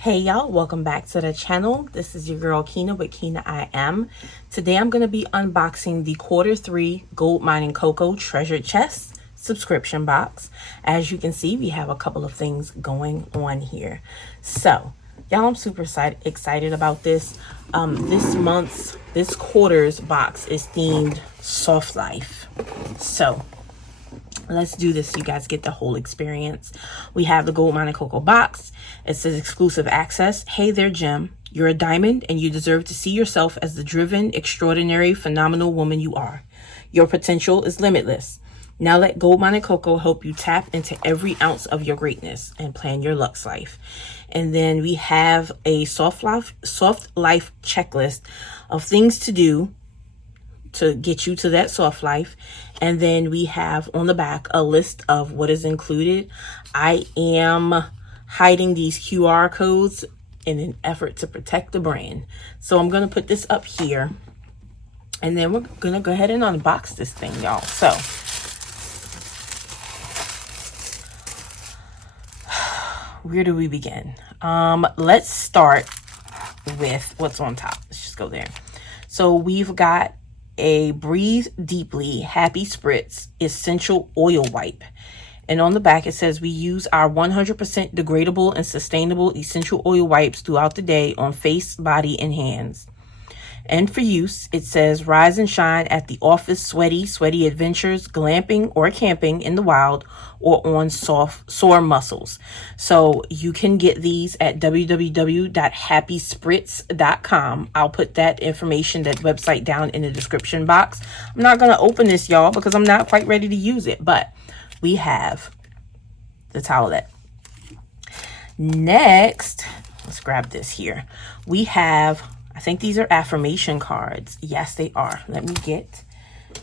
Hey y'all, welcome back to the channel. This is your girl Kinah with KinahIAm. Today I'm going to be unboxing the Q3 Goldmine CoCo treasure chest subscription box. As you can see, we have a couple of things going on here. So y'all, I'm super excited about this. This quarter's box is themed soft life. So let's do this so you guys get the whole experience. We have the Goldmine CoCo box. It says exclusive access. Hey there, Gem. You're a diamond and you deserve to see yourself as the driven, extraordinary, phenomenal woman you are. Your potential is limitless. Now let Goldmine CoCo help you tap into every ounce of your greatness and plan your luxe life. And then we have a soft life checklist of things to do to get you to that soft life. And then we have on the back a list of what is included. I am hiding these QR codes in an effort to protect the brand. So I'm going to put this up here and then we're going to go ahead and unbox this thing, y'all. So where do we begin? Let's start with what's on top. Let's just go there. So we've got a Breathe Deeply Happy Spritz Essential Oil Wipe. And on the back, it says we use our 100% degradable and sustainable essential oil wipes throughout the day on face, body, and hands. And for use, it says rise and shine at the office, sweaty adventures, glamping or camping in the wild, or on sore muscles. So you can get these at www.happyspritz.com. I'll put that information, that website, down in the description box. I'm not going to open this, y'all, because I'm not quite ready to use it, but we have the towelette. Next, let's grab this here. We have, I think these are affirmation cards. Yes, they are. Let me get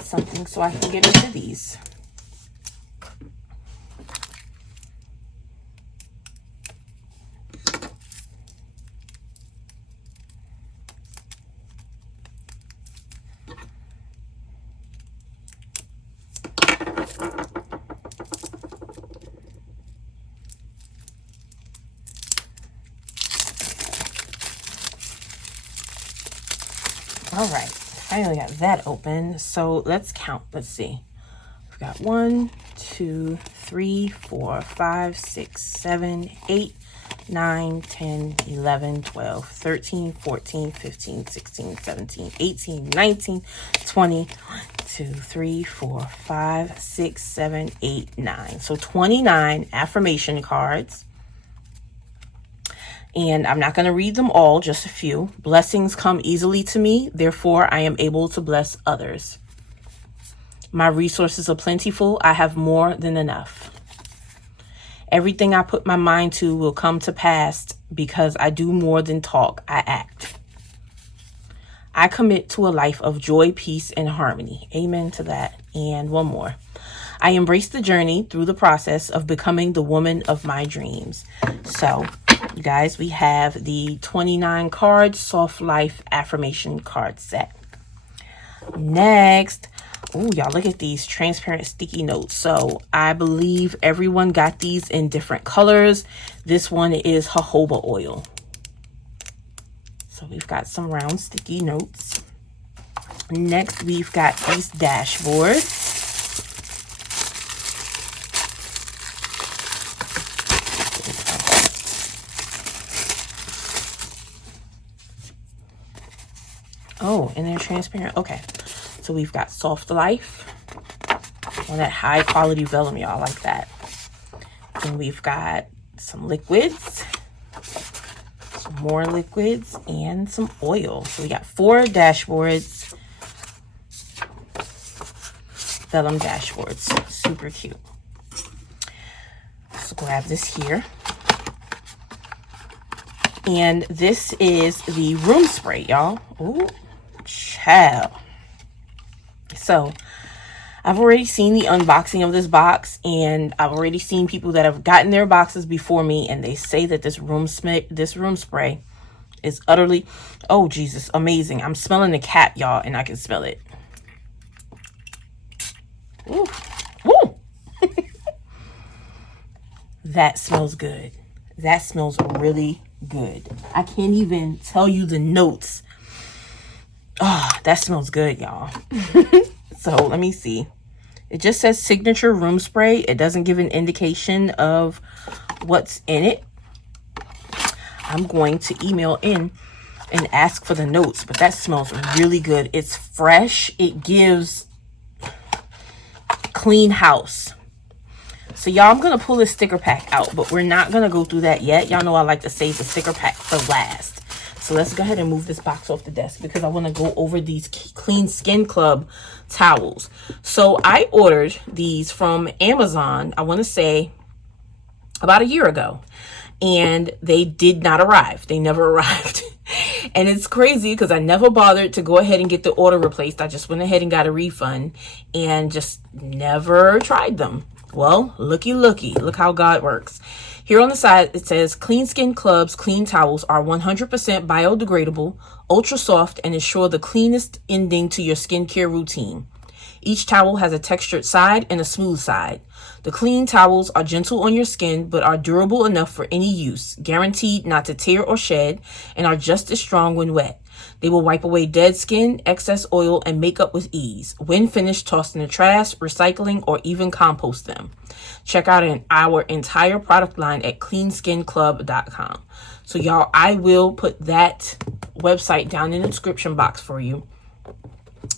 something so I can get into these. All right, finally got that open. So let's count. Let's see. We've got 1, 2, 3, 4, 5, 6, 7, 8, 9, 10, 11, 12, 13, 14, 15, 16, 17, 18, 19, 20, 2, 3, 4, 5, 6, 7, 8, 9. So 29 affirmation cards. And I'm not going to read them all, just a few. Blessings come easily to me, therefore I am able to bless others. My resources are plentiful, I have more than enough. Everything I put my mind to will come to pass because I do more than talk, I act. I commit to a life of joy, peace, and harmony. Amen to that. And one more. I embrace the journey through the process of becoming the woman of my dreams. So, you guys, we have the 29 card soft life affirmation card set. Next, oh, y'all, look at these transparent sticky notes. So I believe everyone got these in different colors. This one is jojoba oil. So we've got some round sticky notes. Next, we've got these dashboards. Oh, and they're transparent. Okay. So we've got Soft Life on that high quality vellum, y'all, like that. And we've got some liquids, some more liquids, and some oil. So we got 4 dashboards, vellum dashboards. Super cute. So grab this here. And this is the room spray, y'all. Ooh, child. So I've already seen the unboxing of this box, and I've already seen people that have gotten their boxes before me, and they say that this room spray is utterly, oh Jesus, amazing. I'm smelling the cat, y'all, and I can smell it. Ooh. Woo. That smells good. That smells really good. I can't even tell you the notes. Oh, that smells good, y'all. So let me see. It just says signature room spray. It doesn't give an indication of what's in it. I'm going to email in and ask for the notes, but that smells really good. It's fresh. It gives clean house. So y'all, I'm going to pull this sticker pack out, but we're not going to go through that yet. Y'all know I like to save the sticker pack for last. So let's go ahead and move this box off the desk because I want to go over these Clean Skin Club towels. So I ordered these from Amazon, I want to say about a year ago, and they did not arrive. They never arrived. And it's crazy because I never bothered to go ahead and get the order replaced. I just went ahead and got a refund and just never tried them. Well, looky, look how God works. Here on the side, it says Clean Skin Club's clean towels are 100% biodegradable, ultra soft, and ensure the cleanest ending to your skincare routine. Each towel has a textured side and a smooth side. The clean towels are gentle on your skin, but are durable enough for any use, guaranteed not to tear or shed, and are just as strong when wet. They will wipe away dead skin, excess oil, and makeup with ease. When finished, toss in the trash, recycling, or even compost them. Check out our entire product line at cleanskinclub.com. So y'all, I will put that website down in the description box for you.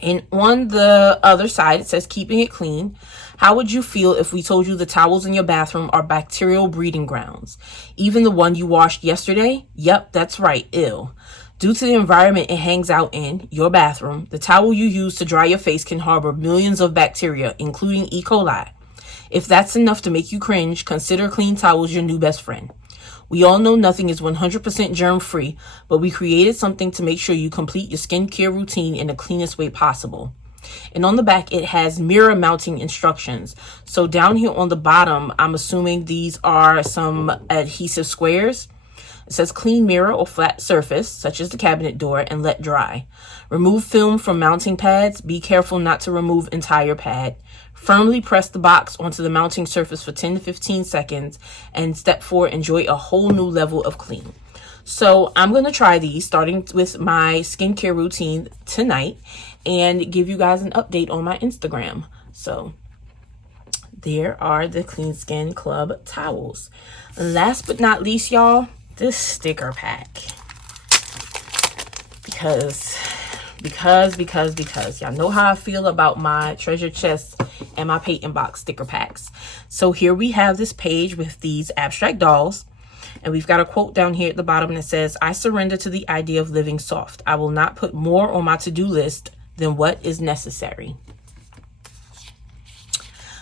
And on the other side, it says keeping it clean. How would you feel if we told you the towels in your bathroom are bacterial breeding grounds? Even the one you washed yesterday? Yep, that's right, ew. Due to the environment it hangs out in, your bathroom, the towel you use to dry your face can harbor millions of bacteria, including E. coli. If that's enough to make you cringe, consider clean towels your new best friend. We all know nothing is 100% germ-free, but we created something to make sure you complete your skincare routine in the cleanest way possible. And on the back, it has mirror mounting instructions. So down here on the bottom, I'm assuming these are some adhesive squares. It says clean mirror or flat surface, such as the cabinet door, and let dry. Remove film from mounting pads. Be careful not to remove entire pad. Firmly press the box onto the mounting surface for 10 to 15 seconds. And step 4, enjoy a whole new level of clean. So I'm going to try these starting with my skincare routine tonight and give you guys an update on my Instagram. So there are the Clean Skin Club towels. Last but not least, y'all, this sticker pack. Because y'all know how I feel about my treasure chest and my paint box sticker packs. So here we have this page with these abstract dolls. And we've got a quote down here at the bottom that says, I surrender to the idea of living soft. I will not put more on my to-do list than what is necessary.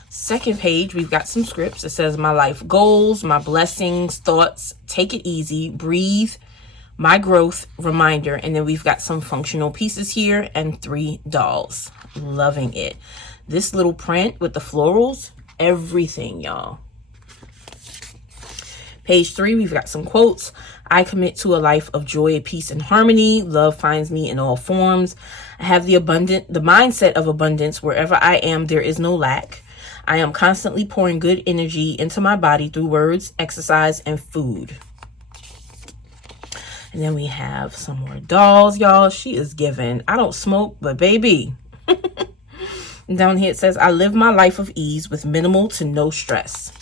Second page, we've got some scripts. It says, my life goals, my blessings, thoughts, take it easy, breathe, my growth, reminder. And then we've got some functional pieces here and 3 dolls. Loving it. This little print with the florals, everything, y'all. Page 3, we've got some quotes. I commit to a life of joy, peace, and harmony. Love finds me in all forms. I have the mindset of abundance. Wherever I am, there is no lack. I am constantly pouring good energy into my body through words, exercise, and food. And then we have some more dolls, y'all. She is giving. I don't smoke, but baby. Down here it says, I live my life of ease with minimal to no stress.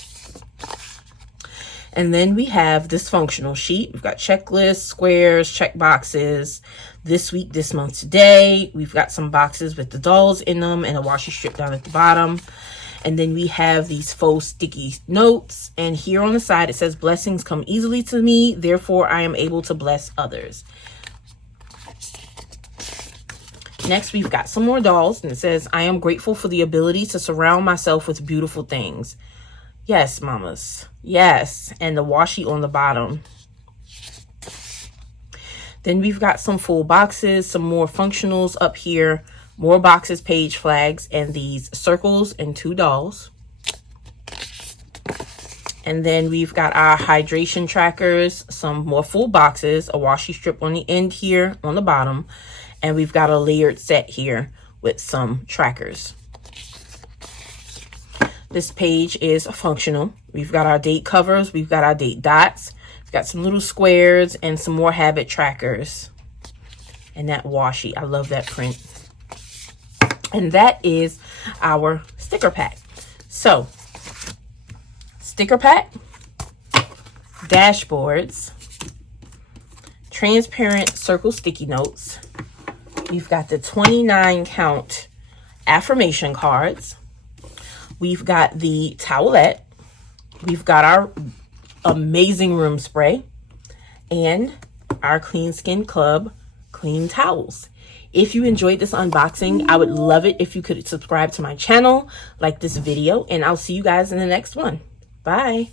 And then we have this functional sheet. We've got checklists, squares, check boxes. This week, this month, today. We've got some boxes with the dolls in them and a washi strip down at the bottom. And then we have these faux sticky notes. And here on the side, it says, blessings come easily to me. Therefore, I am able to bless others. Next, we've got some more dolls. And it says, I am grateful for the ability to surround myself with beautiful things. Yes, mamas. Yes. And the washi on the bottom. Then we've got some full boxes, some more functionals up here, more boxes, page flags, and these circles and 2 dolls. And then we've got our hydration trackers, some more full boxes, a washi strip on the end here on the bottom. And we've got a layered set here with some trackers. This page is functional. We've got our date covers. We've got our date dots. We've Got some little squares and some more habit trackers. And that washi. I love that print. And that is our sticker pack. So, sticker pack, dashboards, transparent circle sticky notes. We've got the 29 count affirmation cards. We've got the towelette. We've got our amazing room spray and our Clean Skin Club clean towels. If you enjoyed this unboxing, I would love it if you could subscribe to my channel, like this video, and I'll see you guys in the next one. Bye.